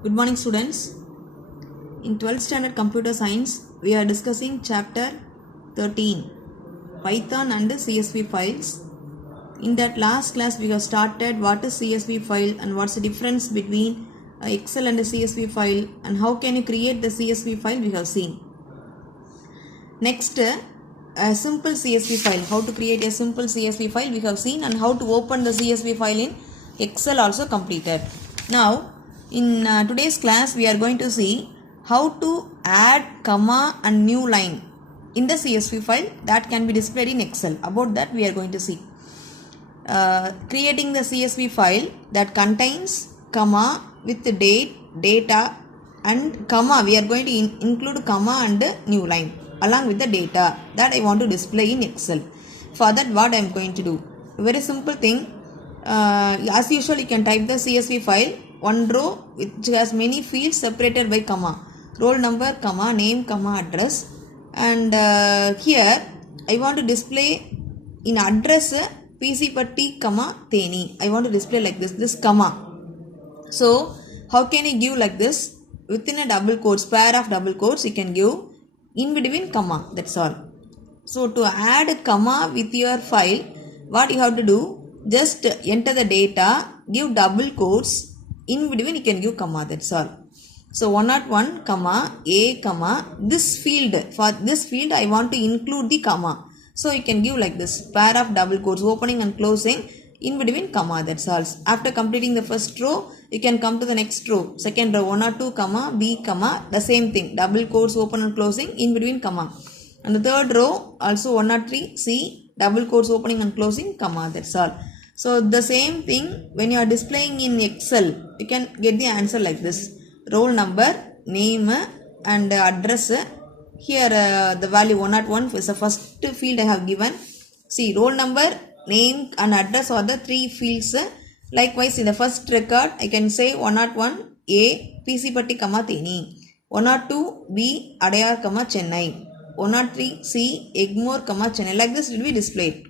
Good morning, students. In 12th standard computer science, we are discussing chapter 13 Python and CSV files. In that last class, we have started what is CSV file and what's the difference between Excel and a CSV file and how can you create the CSV file we have seen. Next, a simple CSV file. How to create a simple CSV file we have seen, and how to open the CSV file in Excel also completed. Now, in today's class, we are going to see how to add comma and new line in the CSV file that can be displayed in Excel. About that, we are going to see. Creating the CSV file that contains comma with the date, data and comma. We are going to include comma and new line along with the data that I want to display in Excel. For that, what I am going to do? A very simple thing. As usual, you can type the CSV file, one row which has many fields separated by comma. Roll number, comma, name, comma, address. And here, I want to display in address PC Patti, comma, Theni. I want to display like this comma. So, how can you give like this? Within a double quotes, pair of double quotes, you can give in between comma, that's all. So to add a comma with your file, what you have to do, just enter the data, give double quotes, in between you can give comma, that's all. So 101 comma a comma this field, for this field I want to include the comma. So you can give like this, pair of double quotes, opening and closing, in between comma, that's all. After completing the first row, you can come to the next row, second row, 102 comma b comma, the same thing, double quotes, open and closing, in between comma. And the third row also 103 c, double quotes, opening and closing, comma, that's all. So the same thing when you are displaying in Excel, you can get the answer like this, roll number, name and address. Here the value 101 is the first field I have given. See, roll number, name and address are the three fields. Likewise, in the first record, I can say 101 A, PC Patti, comma, Theni. 102 B, Adayar, comma, Chennai. 103 C, Egmore, comma, Chennai. Like this will be displayed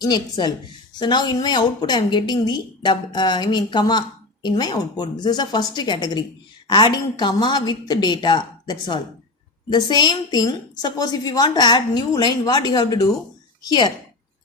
in Excel. So now in my output, I am getting the comma in my output. This is the first category. Adding comma with the data. That's all. The same thing, suppose if you want to add new line, what you have to do? Here,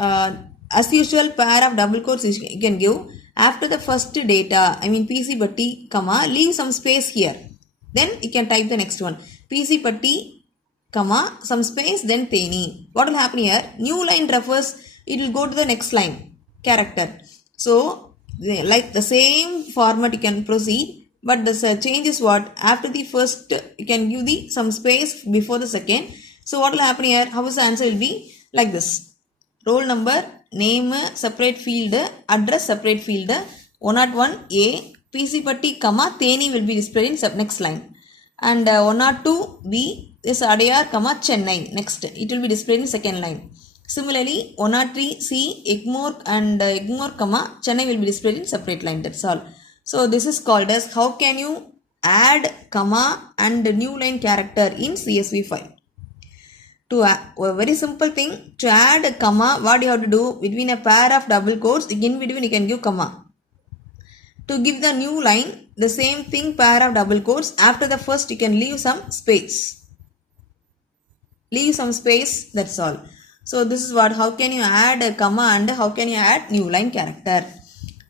as usual, pair of double quotes you can give. After the first data, PC Patti, comma, leave some space here. Then you can type the next one. PC Patti, comma, some space, then Theni. What will happen here? New line refers, it will go to the next line, character. So, like the same format you can proceed. But the change is what? After the first, you can give the some space before the second. So what will happen here? How is the answer will be like this. Roll number, name, separate field, address, separate field, 101 A, PC Patti, comma, Theni will be displayed in next line. And 102 B is Adayar, comma, Chennai. Next, it will be displayed in second line. Similarly, 103 C, Egmore and Egmore, comma, Chennai will be displayed in separate line. That's all. So this is called as how can you add comma and new line character in CSV file. To a very simple thing, to add a comma, what you have to do, between a pair of double quotes, in between you can give comma. To give the new line, the same thing, pair of double quotes, after the first you can leave some space. Leave some space, that's all. So this is what, how can you add a comma and how can you add new line character.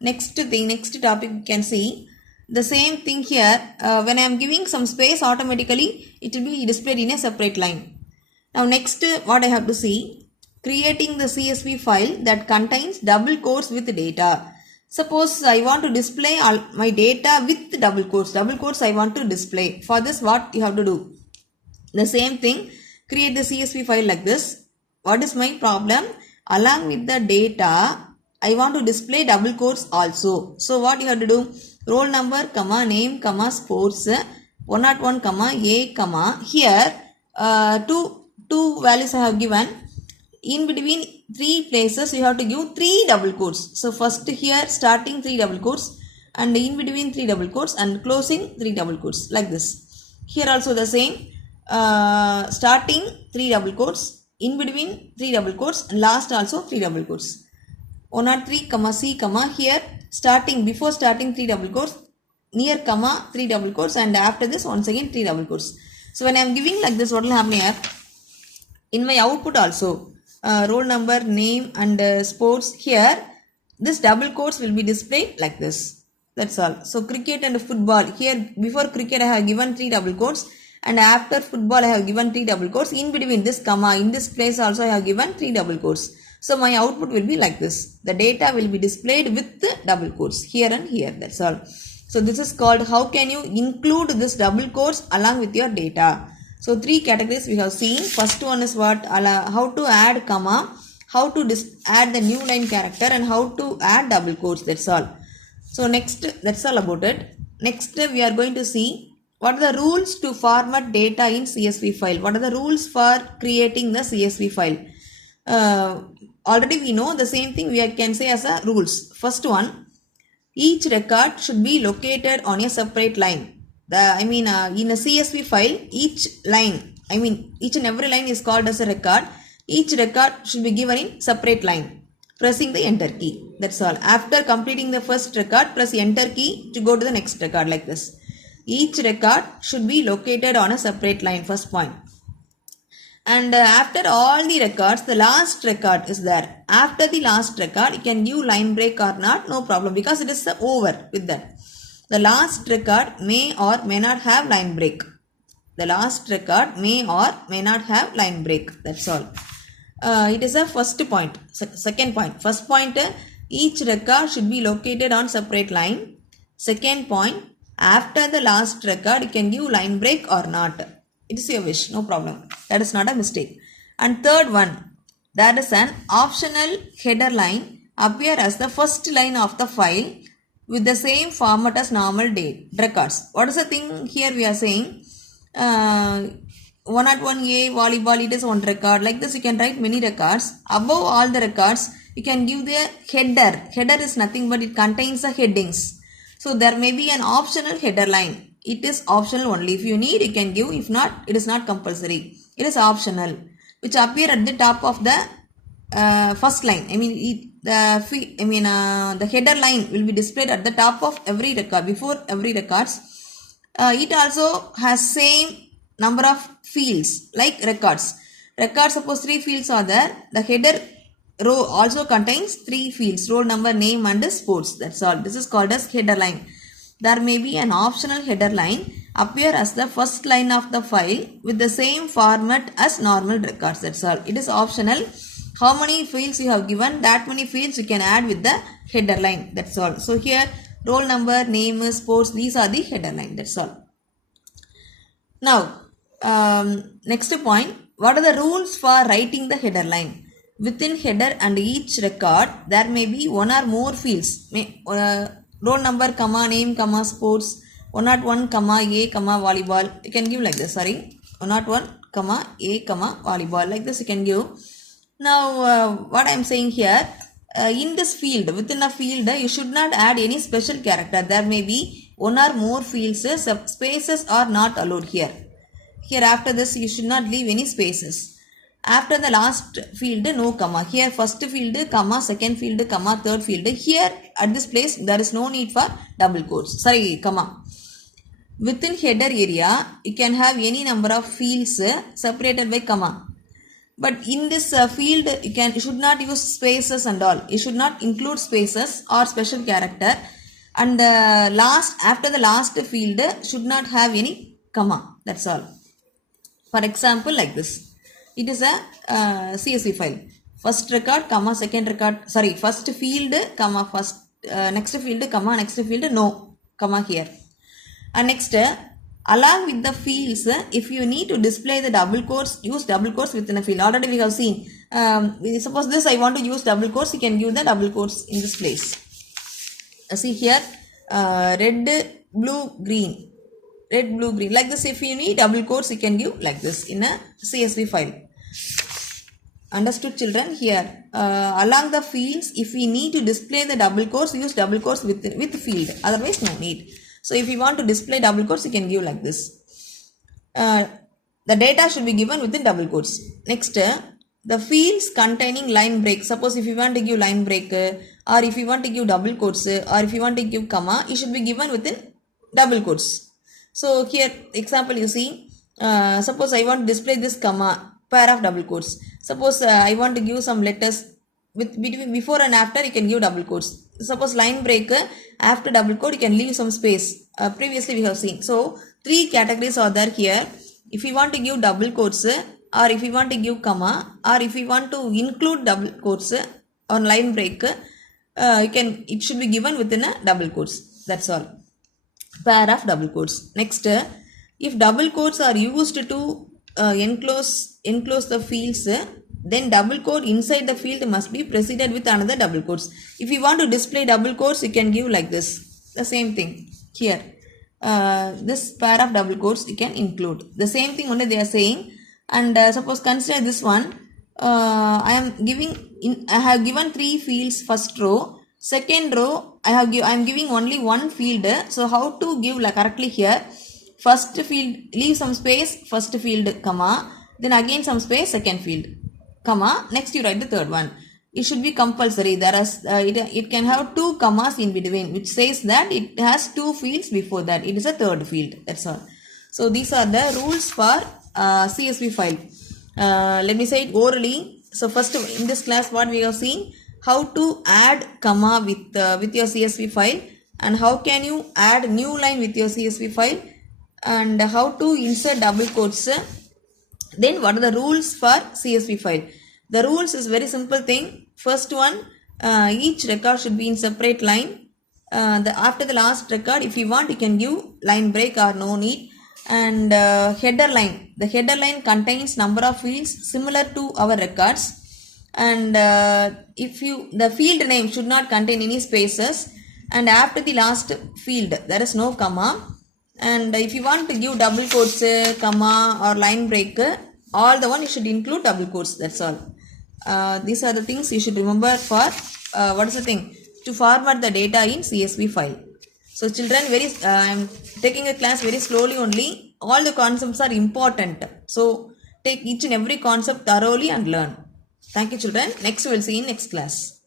Next thing, next topic you can see, the same thing here, when I am giving some space, automatically it will be displayed in a separate line. Now next, what I have to see, creating the CSV file that contains double quotes with data. Suppose I want to display all my data with double quotes I want to display. For this, what you have to do? The same thing, create the CSV file like this. What is my problem? Along with the data, I want to display double quotes also. So what you have to do? Roll number, comma, name, comma, sports, 101, comma, A, comma. Here, two values I have given. In between three places, you have to give three double quotes. So first here, starting three double quotes and in between three double quotes and closing three double quotes like this. Here also the same, starting three double quotes, in between three double quotes and last also three double quotes. 103, C, here starting, before starting three double quotes, near comma 3 double quotes, and after this once again 3 double quotes. So when I am giving like this, what will happen here? In my output also, roll number, name and sports, here this double quotes will be displayed like this. That's all. So cricket and football, here before cricket I have given 3 double quotes, and after football I have given 3 double quotes. In between this comma, in this place also I have given 3 double quotes. So my output will be like this. The data will be displayed with the double quotes here and here. That's all. So this is called how can you include this double quotes along with your data. So 3 categories we have seen. First one is what? How to add comma, how to add the new line character, and how to add double quotes. That's all. So next, that's all about it. Next we are going to see what are the rules to format data in CSV file. What are the rules for creating the CSV file? Already we know the same thing we can say as a rules. First one, each record should be located on a separate line. In a CSV file, each line, each and every line is called as a record. Each record should be given in separate line. Pressing the enter key. That's all. After completing the first record, press enter key to go to the next record like this. Each record should be located on a separate line. First point. And after all the records, the last record is there. After the last record, you can give line break or not, no problem, because it is over with that. The last record may or may not have line break. The last record may or may not have line break. That's all. It is a first point. Second point. First point, each record should be located on separate line. Second point, after the last record, you can give line break or not. It is your wish, no problem. That is not a mistake. And third one, that is an optional header line appear as the first line of the file with the same format as normal records. What is the thing here we are saying? 101A volleyball, it is one record. Like this you can write many records. Above all the records, you can give the header. Header is nothing but it contains the headings. So there may be an optional header line. It is optional only. If you need, you can give. If not, it is not compulsory. It is optional, which appear at the top of the first line. The header line will be displayed at the top of every record, before every records. It also has same number of fields like records. Records, suppose 3 fields are there. The header row also contains 3 fields: roll number, name and sports. That's all. This is called as header line. There may be an optional header line appear as the first line of the file with the same format as normal records. That's all. It is optional. How many fields you have given, that many fields you can add with the header line. That's all. So here roll number, name, sports, these are the header line. That's all. Now next point, what are the rules for writing the header line? Within header and each record, there may be one or more fields. Roll number, comma, name, comma, sports, 101, comma, A, comma, volleyball. You can give like this, 101, comma, A, comma, volleyball. Like this you can give. Now, what I am saying here, in this field, within a field, you should not add any special character. There may be one or more fields, spaces are not allowed here. Here after this, you should not leave any spaces. After the last field, no comma. Here first field, comma, second field, comma, third field. Here at this place, there is no need for double quotes. Comma. Within header area, you can have any number of fields separated by comma. But in this field, you should not use spaces and all. You should not include spaces or special character. And after the last field, should not have any comma. That's all. For example, like this. It is a CSV file. First record, comma, second record, first field, comma, next field, comma, next field, no, comma here. And next, along with the fields, if you need to display the double quotes, use double quotes within a field. Already we have seen. Suppose this I want to use double quotes, you can give the double quotes in this place. See here, red, blue, green. Red, blue, green. Like this, if you need double quotes, you can give like this in a CSV file. Understood, children? Here, along the fields, if we need to display the double quotes, use double quotes with field. Otherwise, no need. So, if you want to display double quotes, you can give like this. The data should be given within double quotes. Next, the fields containing line break. Suppose if you want to give line break, or if you want to give double quotes, or if you want to give comma, it should be given within double quotes. So here example you see, suppose I want to display this comma, pair of double quotes. Suppose I want to give some letters with between before and after, you can give double quotes. Suppose line break, after double quote you can leave some space. Previously we have seen. So three categories are there here. If you want to give double quotes, or if you want to give comma, or if you want to include double quotes on line break, it should be given within a double quotes. That's all. Pair of double quotes. Next, if double quotes are used to enclose the fields, then double quote inside the field must be preceded with another double quotes. If you want to display double quotes, you can give like this. The same thing here. This pair of double quotes you can include. The same thing only they are saying. And suppose consider this one. I have given three fields first row. Second row I am giving only one field. So how to give like correctly here? First field, leave some space, first field comma, then again some space, second field comma, next you write the third one. It should be compulsory. There is it can have two commas in between, which says that it has two fields before that. It is a third field. That's all. So these are the rules for CSV file. Let me say it orally. So first in this class what we have seen, how to add comma with your CSV file, and how can you add new line with your CSV file, and how to insert double quotes. Then what are the rules for CSV file? The rules is very simple thing. First one, each record should be in separate line. After the last record, if you want, you can give line break or no need. And header line. The header line contains number of fields similar to our records. And the field name should not contain any spaces. And after the last field, there is no comma. And if you want to give double quotes, comma or line break, all the one you should include double quotes. That's all. These are the things you should remember for what is the thing? To format the data in CSV file. So children, I am taking a class very slowly only. All the concepts are important. So take each and every concept thoroughly and learn. Thank you children. Next we will see in next class.